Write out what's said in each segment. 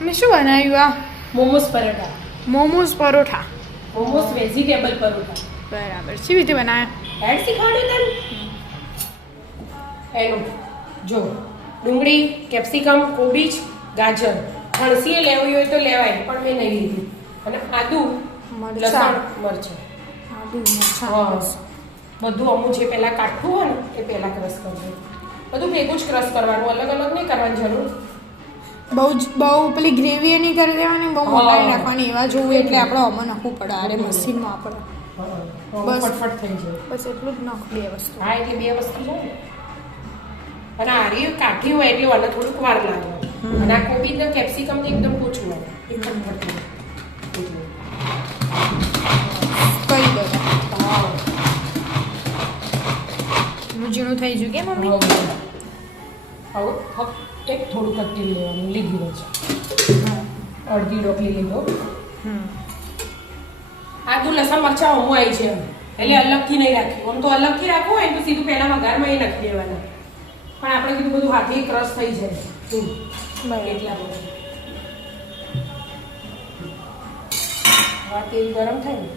મેં શું બનાવ્યું આ મોમોસ પરોઠા. મોમોઝ પરોઠા. મોમોસ વેજીટેબલ પરોઠા. બરાબર કેવી રીતે બનાવ્યા? એડ શીખવાડ્યું તને. એનું જો ડુંગળી, કેપ્સિકમ, કોબીજ, ગાજર, ફણસીએ લેવી હોય તો લેવાય પણ મેં નહીં લીધી. અને આદુ, લસણ, મરચાં. આદુ હા મરચાં. બધું અમુક જે પહેલાં કાઢવું હોય ને એ પહેલાં ક્રશ કરવું. બધું ભેગું જ ક્રશ કરવાનું, અલગ અલગ નહીં કરવાની જરૂર. બહુ પેલી ગ્રેવી નહીં કરી દેવાની, બહુ હા. મોટા નાખવાની એવા જોવું એટલે આપણે આમાં નાખવું પડે. અરે મશીનમાં આપણે બસ. ફટફટ થઈ જાય. બસ એટલું જ નાખું, બે વસ્તુ. હા એટલે બે વસ્તુ છે ને. અને આરી કાઠી હોય એટલે આને થોડુંક વાર લાગે. અને આ કોબી ને કેપ્સિકમ ને એકદમ ઓછું હોય એ ફટફટ થાય. કઈ દો હા ઝીણું થઈ ગયું કે મમ્મી? હવે એક થોડુંક જ તેલ લેવાનું, લીધું છે અડધી ડોકલી લીધો. આદુ લસણ મરચાં અમું આવી છે એટલે અલગથી નહીં રાખ્યું. આમ તો અલગથી રાખવું હોય ને તો સીધું પહેલા વઘારમાં એ નાખી દેવાના. પણ આપણે કીધું બધું હાથે ક્રશ થઈ જાય એટલા બધા. આ તેલ ગરમ થાય ને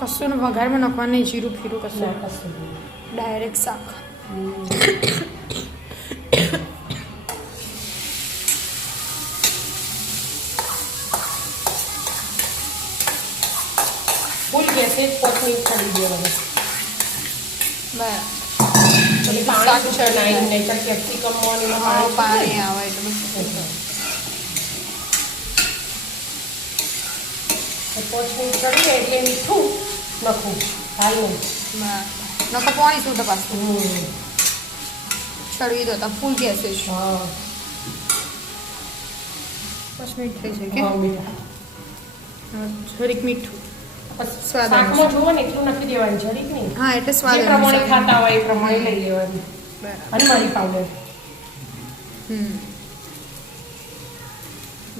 કશું ને વઘારમાં નાખવાનું નહીં, જીરું ફીરું કશું. ના કશું નહીં. ડાયરેક્ટ શાક. ફૂલ ગેસે 5 મિનિટ કરી દેવાનું. બરાબર. પછી પાણી છે નહીં નહીં કેપ્સિકમ માં ને એમાં પાણી આવે એટલે બસ. 5 મિનિટ કરી એટલે મીઠું નાખવું. હાલ નહીં. નકર પાણી શું તપાસતું ચડવી દો તો ફૂલ ગેસે છે. હા 5 મિનિટ થઈ જાય હા કે મીઠા. જરીક મીઠું. સ્વાદ શાકમાં જુઓ ને એટલું નાખી દેવાનું જરીક નહીં. હા એટલે સ્વાદ જે પ્રમાણે અનુસાર. ખાતા હોય એ પ્રમાણે લઈ લેવાનું. બરાબર. અને મરી પાવડર.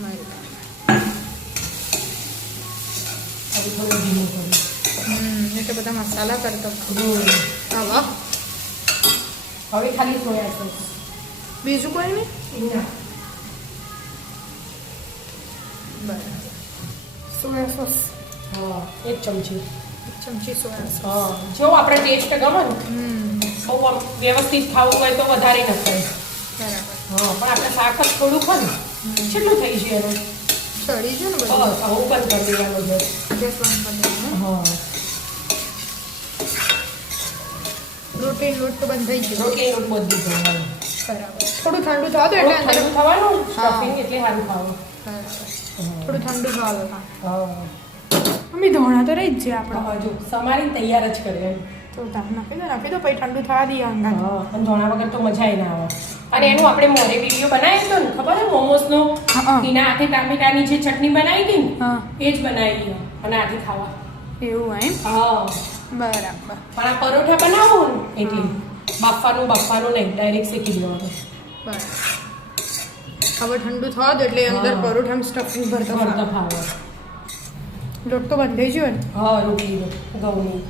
મરી. હવે થોડું ધીમું કરવું. એટલે બધા મસાલા કરતો. હવે ખાલી સોયા સોસ. બીજું કોઈ નહીં? ના બરાબર. સોયા સોસ હા 1 ચમચી. 1 ચમચી સોયા સોસ. હા જો આપણે ટેસ્ટ ગમે ને બહુ આમ વ્યવસ્થિત ખાવું હોય તો વધારે નખાય. બરાબર. હા પણ આપણે શાક જ થોડુંક હોય ને કેટલું થઈ જાય એનું. ચડી ગયું ને બસ બધું. આવું પણ કરી દેવાનું છે. ગેસ બંધ કરી દેવાનું. હા રોટલી લોટ તો બંધ થઈ ગયો. રોટલી લોટ બધી જવાનું. બરાબર. થોડું ઠંડુ થવા દો એટલે અંદર. ઠંડુ થવાનું હા. સ્ટફિંગ એટલે સારું ખાવું. બરાબર. થોડું ઠંડુ થવા દો. હા મમ્મી ધોણા તો રહી જ છે આપણે. હા જો સમારી તૈયાર જ કરે. તો તાપ નાખી દો પછી ઠંડુ થવા દઈએ અંદર. હા અને ધોણા વગર તો મજા ના આવે. અને એનું આપણે મોરે વિડીયો બનાવ્યો હતો ને ખબર છે મોમોસનો હા. એના હાથે ટામેટાની જે ચટણી બનાવી હતી ને હા એ જ બનાવી અને આથી ખાવા. એવું હોય એમ? હા બરાબર. પણ આ પરોઠા બનાવો ને એટલે બાફવાનું નહીં ડાયરેક્ટ શેકી દેવાનું. બરાબર. હવે ઠંડુ થવા દો એટલે અંદર હા. પરોઠામાં સ્ટફિંગ ભરતો ભરતા ખાવા. ખાવા. લોટ તો બંધ થઈ ગયો ને? હા રોટલી ઘઉંની.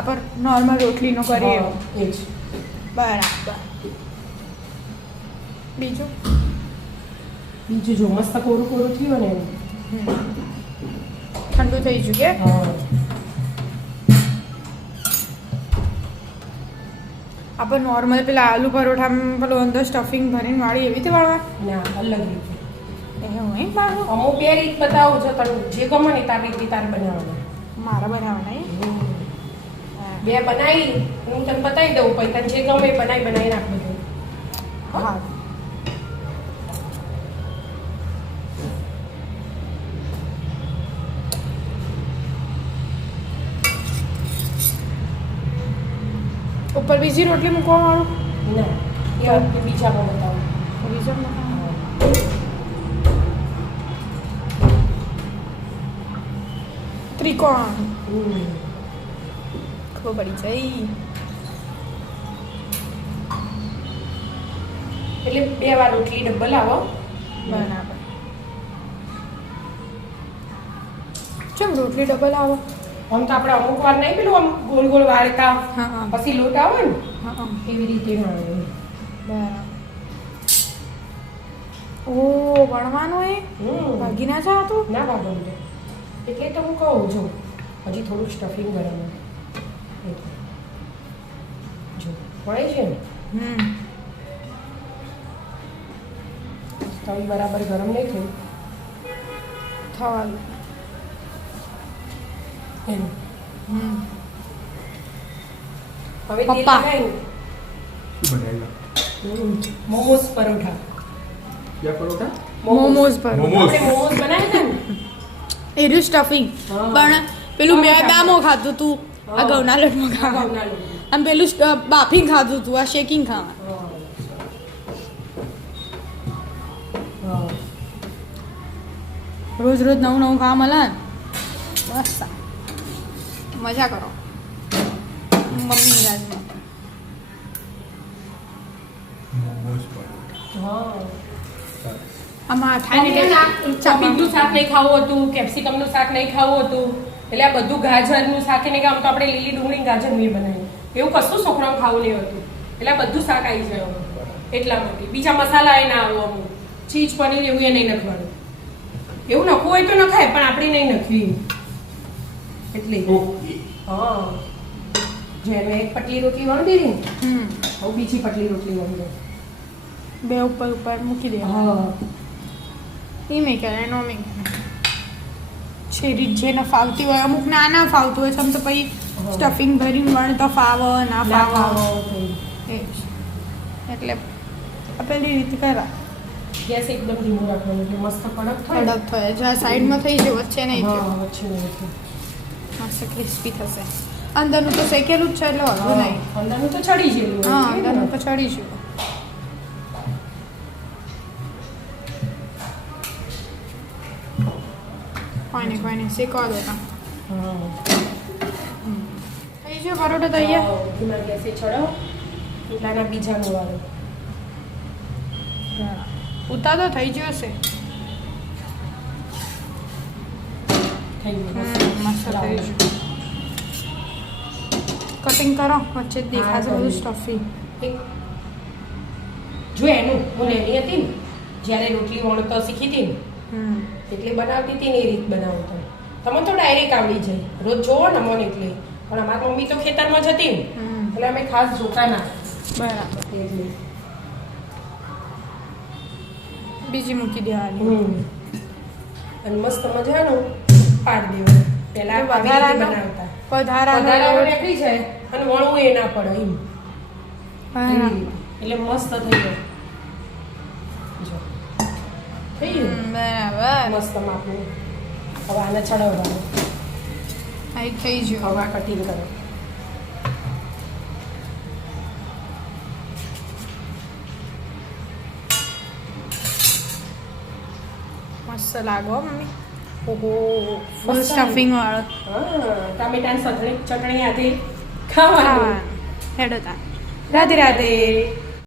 આપણે નોર્મલ રોટલીનો કરીએ. હા, એ જ. બરાબર. બીજું બીજું જો મસ્ત કોરું કોરું થયું ને એનું. ઠંડુ થઈ ગયું કે? હા આપણે નોર્મલ પેલા આલુ પરોઠામાં પેલું અંદર સ્ટફિંગ ભરીને વાળી એવી રીતે વાળવા? ના અલગ રીતે. એવું એમ મારું? અમુક 2 રીત બતાવું છો તને જે ગમે ને તાર રીતે તાર બનાવવાનું. મારા બનાવવાના એમ? 2 બનાવી હું તને બતાવી દઉં પછી તને જે ગમે એ બનાવી નાખ બધું. હા. ઉપર બીજી રોટલી મૂકવા વાળું? ના એ વખતે બીજામાં બતાવું. બીજો ત્રિકોણ ખબર પડી જાય. એટલે 2 વાર રોટલી ડબલ આવો. બરાબર. ચમ રોટલી ડબલ આવે? આમ તો આપણે અમુક વાર નહીં પેલું આમ ગોળ ગોળ વાળતા હા હા પછી લોટ આવે ને હા એવી રીતે ના આવે. બરાબર. ઓ વણવાનું એ હમ ભાગી ના જા તો ના ભાગવું તો એટલે તો હું કહું જો હજી થોડુંક સ્ટફિંગ કરવાનું એટલે. જો વળે છે ને તવી બરાબર ગરમ નહીં થયું થવા એનું હમ હવે તેલ પપ્પા. લગાવ્યું. શું બનાવ્યા? મોમોસ પરોઠા ક્યાં પરોઠા? મોમોસ પર મોમોસ. આપણે મોમોસ બનાવ્યા હતા ને એર્યું સ્ટફિંગ હા. પણ પેલું હા, મેદામાં ખાધું તું આ હા. ઘઉંના લોટમાં આ ખાવા ઘઉંના લોટ. આમ પેલું બાફીને ખાધું તું આ શેકિંગ ખાવા હા. રોજ રોજ નવું નવું ખાવા મળે ને બસ મજા કરો મમ્મી રાજમાં મોમોસ પરોઠા. હા. સરસ. આમાં થાય ને ચપીનું શાક નહીં ખાવું હતું કેપ્સિકમનું શાક નહીં ખાવું હતું એટલે આ બધું ગાજરનું શાક ને કે આમ તો આપણે લીલી ડુંગળી ગાજર નહીં બનાવીએ એવું કશું છોકરાઓ ખાવું નહીં હતું એટલે આ બધું શાક આવી જાય હવે. એટલા માટે બીજા મસાલા એ ના આવો અમુક ચીઝ પનીર એવું એ નહીં નખવાનું એવું નખવું હોય તો નખાય પણ આપણે નહીં નખવી એટલે ઓકે. હા જેમ એક પટલી રોટલી વળી દીધી ને હમ હવે બીજી પટલી રોટલી વળી દે બે ઉપર ઉપર મૂકી દે હા એ મેં કરે એનો મેં છે રીત જેને ફાવતી હોય અમુક ના ફાવતું હોય છમ તો પછી હા. સ્ટફિંગ ભરીને વણ તો ફાવ ના ના ફાવ ખાવો થઈ એ જ. એટલે આ પેલી રીતે કરા ગેસ એકદમ ધીમો રાખવાનો એટલે મસ્ત કડક થાય કડક થાય જો આ સાઈડમાં થઈ જાય વચ્ચે નહીં હા થયું વચ્ચે નહીં થાય. મસ્ત ક્રિસ્પી થશે અંદરનું તો શેકેલું જ છે એટલે વાંધો નહીં અંદરનું તો ચડી ગયેલું હોય. હા અંદરનું તો ચડી ગયું કોઈ નહીં શેકવા દેતા હા. થઈ ગયો પરોઠો તૈયાર હા, ધીમા ગેસે ચડાવો એટલાના બીજાનો વાળો ઉતાર તો થઈ ગયો હશે થઈ ગયું મસ્ત થઈ ગયું કટિંગ કરો વચ્ચે જ દેખાશે હા, બધું કરી. સ્ટફિંગ એક જો એનું હું નાની હતી ને જ્યારે રોટલી વણતો શીખી હતી ને એટલે બનાવતી હતી ને એ રીત બનાવતો તમે તો ડાયરેક્ટ આવડી જાય રોજ જોવો ને મને એટલે પણ અમારી મમ્મી તો ખેતરમાં જતી ને એટલે અમે ખાસ જોતા ના બરાબર એટલે બીજી મૂકી દેવાની અને મસ્ત મજાનું પાડી દેવાનું પહેલા આવી રીતે બનાવતા વધારાનો વધારાનો લોટ. નીકળી જાય અને વણવું એ ના પડે એમ બરાબર. એટલે મસ્ત થઈ જાય જો થઈ ગયું બરાબર મસ્ત માપનું હવે આને ચડાવવાનું આ થઈ ગયું હવે આ કટિંગ કરો મસ્ત લાગો મમ્મી ઓહો ફૂલ મસ્ત સ્ટફિંગ વાળો હા ટામેટાની ચટણી હાથે ખાવાનું હેડો તા રાધે રાધે